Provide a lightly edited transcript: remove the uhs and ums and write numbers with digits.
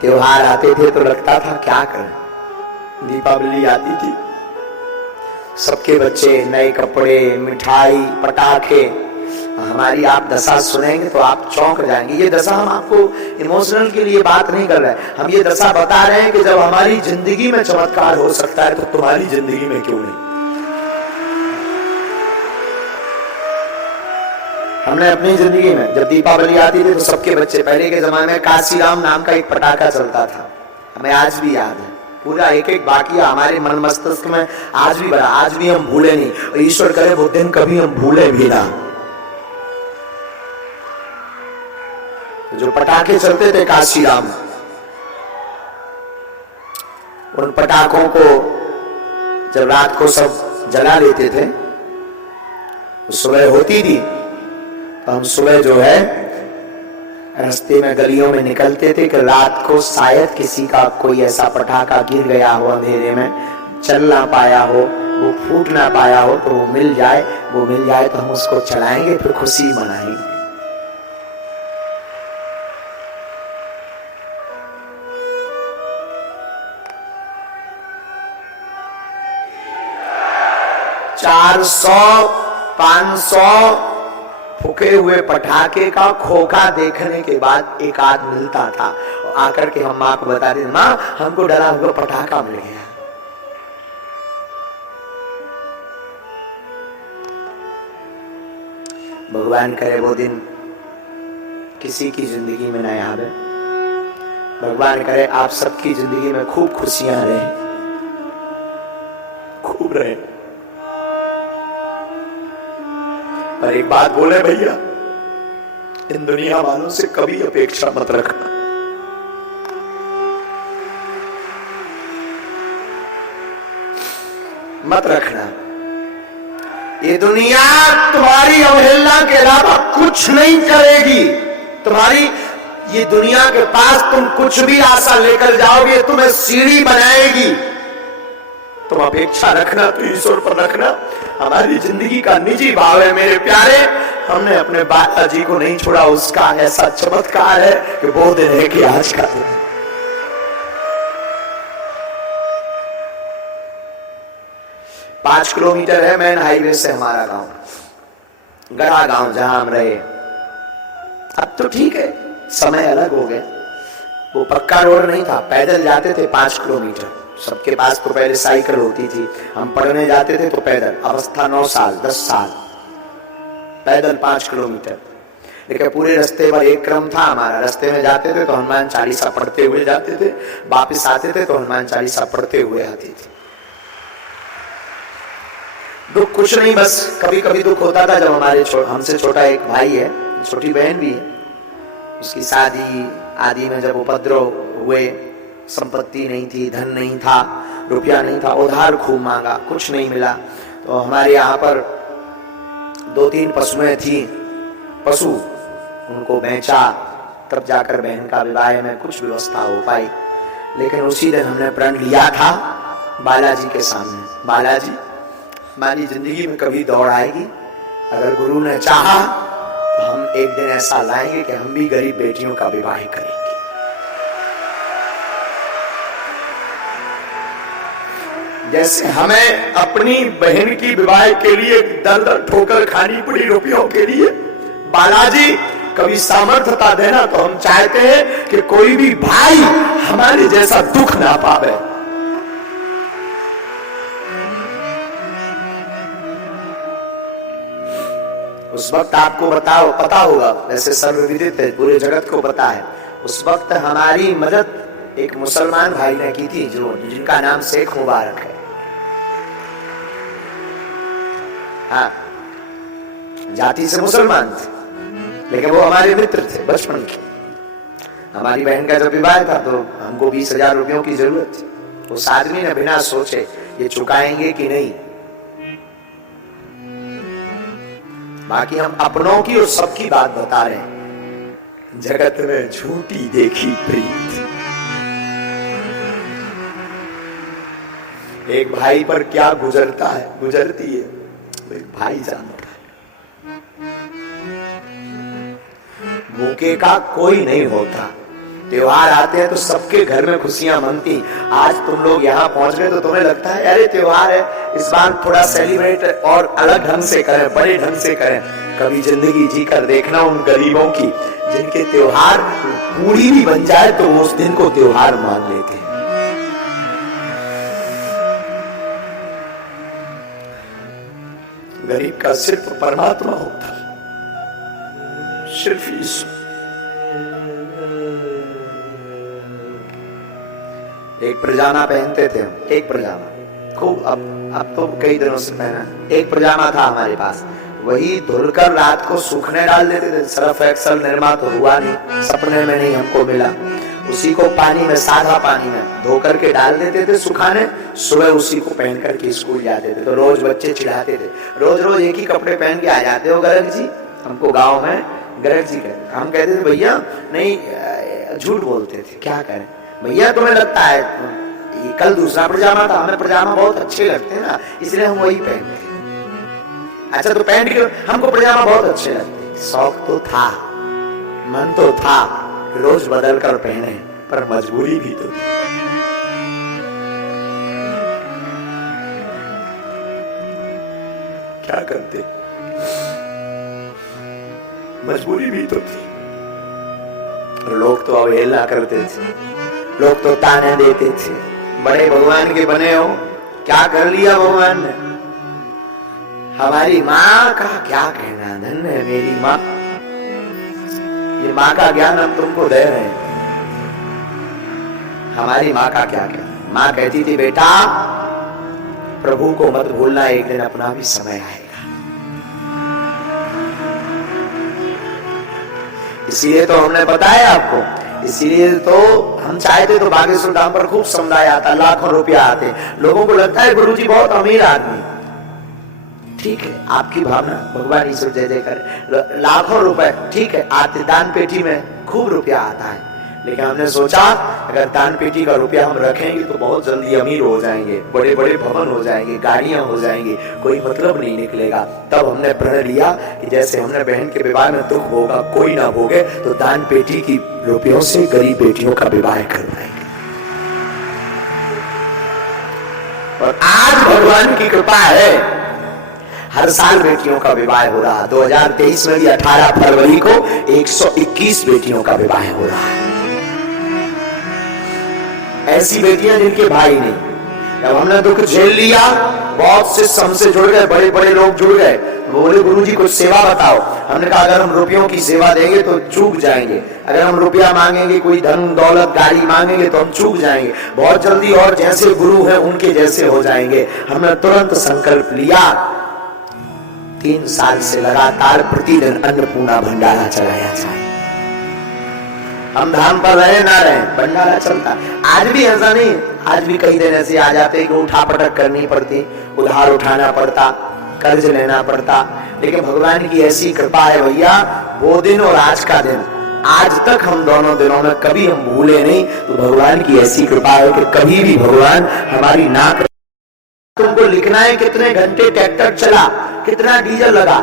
त्योहार आते थे तो लगता था क्या करें, दीपावली आती थी, सबके बच्चे नए कपड़े, मिठाई, पटाखे। हमारी आप दशा सुनेंगे तो आप चौंक जाएंगे। ये दशा हम आपको इमोशनल के लिए बात नहीं कर रहे हैं, हम ये दशा बता रहे हैं कि जब हमारी जिंदगी में चमत्कार हो सकता है तो तुम्हारी जिंदगी में क्यों नहीं। हमने अपनी जिंदगी में जब दीपावली आती थी तो सबके बच्चे, पहले के जमाने में काशीराम नाम का एक पटाखा चलता था, हमें आज भी याद है, पूरा एक एक वाकया हमारे मन मस्तिष्क में आज भी बड़ा, आज भी हम भूले नहीं, और ईश्वर करे वो दिन कभी हम भूले भी ना। जो पटाखे चलते थे काशीराम, उन पटाखों को जब रात को सब जला लेते थे, सुबह होती थी तो हम सुबह जो है रास्ते में गलियों में निकलते थे कि रात को शायद किसी का कोई ऐसा पटाखा गिर गया हो, अंधेरे में चल ना पाया हो, वो फूट ना पाया हो, तो वो मिल जाए तो हम उसको चलाएंगे, फिर खुशी मनाएंगे। चार 500 फूके हुए पटाखे का खोखा देखने के बाद एक आध मिलता था, और आकर के हम माँ को बता देते, माँ हमको डरा हुआ पटाखा मिल गया। भगवान करे वो दिन किसी की जिंदगी में न आवे, भगवान करे आप सबकी जिंदगी में खूब खुशियां रहे, खूब रहे। पर एक बात बोले भैया, इन दुनिया वालों से कभी अपेक्षा मत रखना। मत रखना, ये दुनिया तुम्हारी अवहेलना के अलावा कुछ नहीं करेगी। तुम्हारी ये दुनिया के पास तुम कुछ भी आशा लेकर जाओगे, तुम्हें सीढ़ी बनाएगी। तुम अपेक्षा रखना तो ईश्वर पर रखना। हमारी जिंदगी का निजी भाव है मेरे प्यारे, हमने अपने बाला जी को नहीं छोड़ा, उसका ऐसा चमत्कार है कि वो दिन है कि आज का दिन। 5 किलोमीटर है मेन हाईवे से हमारा गांव, गड़ा गांव जहां हम रहे। अब तो ठीक है, समय अलग हो गया, वो पक्का रोड नहीं था, पैदल जाते थे 5 किलोमीटर। सबके पास तो पहले साइकिल होती थी, हम पढ़ने जाते थे तो पैदल, अवस्था 9 साल 10 साल, पैदल 5 किलोमीटर। लेकिन पूरे रास्ते पर एक क्रम था हमारा, रास्ते में जाते थे तो हनुमान चालीसा पढ़ते हुए जाते थे, वापिस आते थे तो हनुमान चालीसा पढ़ते हुए आते थे। दुख कुछ नहीं, बस कभी कभी दुख होता था जब हमारे हमसे छोटा एक भाई है, छोटी बहन भी है, उसकी शादी आदि में जब उपद्रव हुए, संपत्ति नहीं थी, धन नहीं था, रुपया नहीं था, उधार खूब मांगा, कुछ नहीं मिला। तो हमारे यहाँ पर 2-3 पशुएं थी, पशु उनको बेचा, तब जाकर बहन का विवाह में कुछ व्यवस्था हो पाई। लेकिन उसी दिन हमने प्रण लिया था बालाजी के सामने, बालाजी हमारी जिंदगी में कभी दौड़ आएगी, अगर गुरु ने चाहा तो हम एक दिन ऐसा लाएंगे कि हम भी गरीब बेटियों का विवाह करेंगे। जैसे हमें अपनी बहन की विवाह के लिए दर ठोकर खानी पड़ी रुपयों के लिए, बालाजी कभी सामर्थ्यता देना तो हम चाहते हैं कि कोई भी भाई हमारे जैसा दुख ना पावे। उस वक्त आपको पता होगा, वैसे सर्वविदित है, पूरे जगत को पता है, उस वक्त हमारी मदद एक मुसलमान भाई ने की थी, जिनका नाम शेख मुबारक है। हाँ, जाति से मुसलमान थे, लेकिन वो हमारे मित्र थे बचपन के। हमारी बहन का जब विवाह था तो हमको 20,000 रुपयों की जरूरत थी। उस आदमी ने बिना सोचे ये चुकाएंगे कि नहीं, बाकी हम अपनों की और सबकी बात बता रहे हैं। जगत में झूठी देखी प्रीत, एक भाई पर क्या गुजरती है एक भाई जानता है। भूखे का कोई नहीं होता, त्योहार आते हैं तो सबके घर में खुशियां मनती। आज तुम लोग यहाँ पहुंच गए तो तुम्हें लगता है अरे त्योहार है, इस बार थोड़ा सेलिब्रेट और अलग ढंग से करें, बड़े ढंग से करें। कभी जिंदगी जी कर देखना उन गरीबों की जिनके त्योहार पूरी भी बन जाए तो उस दिन को त्योहार मान लेते हैं। गरीब का सिर्फ परमात्मा होता, सिर्फ ईश्वर। एक पजामा पहनते थे हम, एक पजामा खूब, अब तो कई दिनों से पहना। एक पजामा था हमारे पास, वही धुलकर रात को सूखने डाल देते थे। सर्फ एक्सल निर्मा तो हुआ नहीं, सपने में नहीं हमको मिला। उसी को पानी में, सादा पानी में धो करके डाल देते थे सुखाने, सुबह उसी को पहन करके स्कूल जाते थे। तो रोज बच्चे चिढ़ाते थे, रोज रोज एक ही कपड़े पहन के आ जाते हो गर्ग जी। हमको गाँव में गर्ग जी कहते, हम कहते थे भैया नहीं, झूठ बोलते थे, क्या करें भैया तुम्हें लगता है ये कल दूसरा पजामा था, हमें पजामा बहुत अच्छे लगते हैं ना, इसलिए हम वही पहनते हैं। अच्छा तो पहन के हमको पजामा बहुत अच्छे लगते। शौक तो था, मन तो था, रोज बदल कर पहने, पर मजबूरी भी तो थी। क्या करते, मजबूरी भी तो थी। लोग तो अवहेलना करते थे, लोग तो ताने देते थे, बड़े भगवान के बने हो, क्या कर लिया भगवान ने। हमारी माँ का क्या कहना, धन्य है मेरी माँ। ये माँ का ज्ञान हम तुमको दे रहे हैं। हमारी माँ का क्या कहना, माँ कहती थी बेटा प्रभु को मत भूलना, एक दिन अपना भी समय आएगा। इसीलिए तो हमने बताया आपको, इसीलिए तो हम चाहते तो बागेश्वर धाम पर खूब समुदाय आता, लाखों रुपया आते। लोगों को लगता है गुरुजी बहुत अमीर आदमी, ठीक है आपकी भावना, भगवान ईश्वर जय जय करे। लाखों रुपए ठीक है आते, दान पेटी में खूब रुपया आता है। लेकिन हमने सोचा अगर दान पेटी का रुपया हम रखेंगे तो बहुत जल्दी अमीर हो जाएंगे, बड़े बड़े भवन हो जाएंगे, गाड़ियां हो जाएंगी, कोई मतलब नहीं निकलेगा। तब हमने प्रण लिया कि जैसे हमने बहन के विवाह में दुख होगा कोई ना भोगे, तो दान पेटी की रुपयों से गरीब बेटियों का विवाह करवाएंगे। और आज भगवान की कृपा है, हर साल बेटियों का विवाह हो रहा। 2023 में भी 18 फरवरी को 121 बेटियों का विवाह हो रहा है। ऐसी बेटियां जिनके भाई नहीं। जब हमने दुख झेल लिया, बहुत से हमसे जुड़ गए, बड़े बड़े लोग जुड़ गए, बोले गुरुजी कुछ सेवा बताओ। हमने कहा अगर हम रुपयों की सेवा देंगे तो चूक जाएंगे, अगर हम रुपया मांगेंगे, कोई धन दौलत गाड़ी मांगेंगे तो हम चूक जाएंगे बहुत जल्दी, और जैसे गुरु हैं उनके जैसे हो जाएंगे। हमने तुरंत संकल्प लिया, 3 साल से लगातार प्रतिदिन अन्नपूर्णा भंडारा चलाया जाए। हम धाम पर रहे ना रहे, भंडारा चलता। आज भी ऐसा नहीं, आज भी कई दिन ऐसे आ जाते कि उठा पटक करनी पड़ती, उधार उठाना पड़ता, कर्ज लेना पड़ता। लेकिन भगवान की ऐसी कृपा है भैया, वो दिन और आज का दिन, आज तक हम दोनों दिनों में कभी हम भूले नहीं। तो भगवान की ऐसी कृपा है कि कभी भी भगवान हमारी नाक। तुमको लिखना है कितने घंटे ट्रैक्टर चला, कितना डीजल लगा,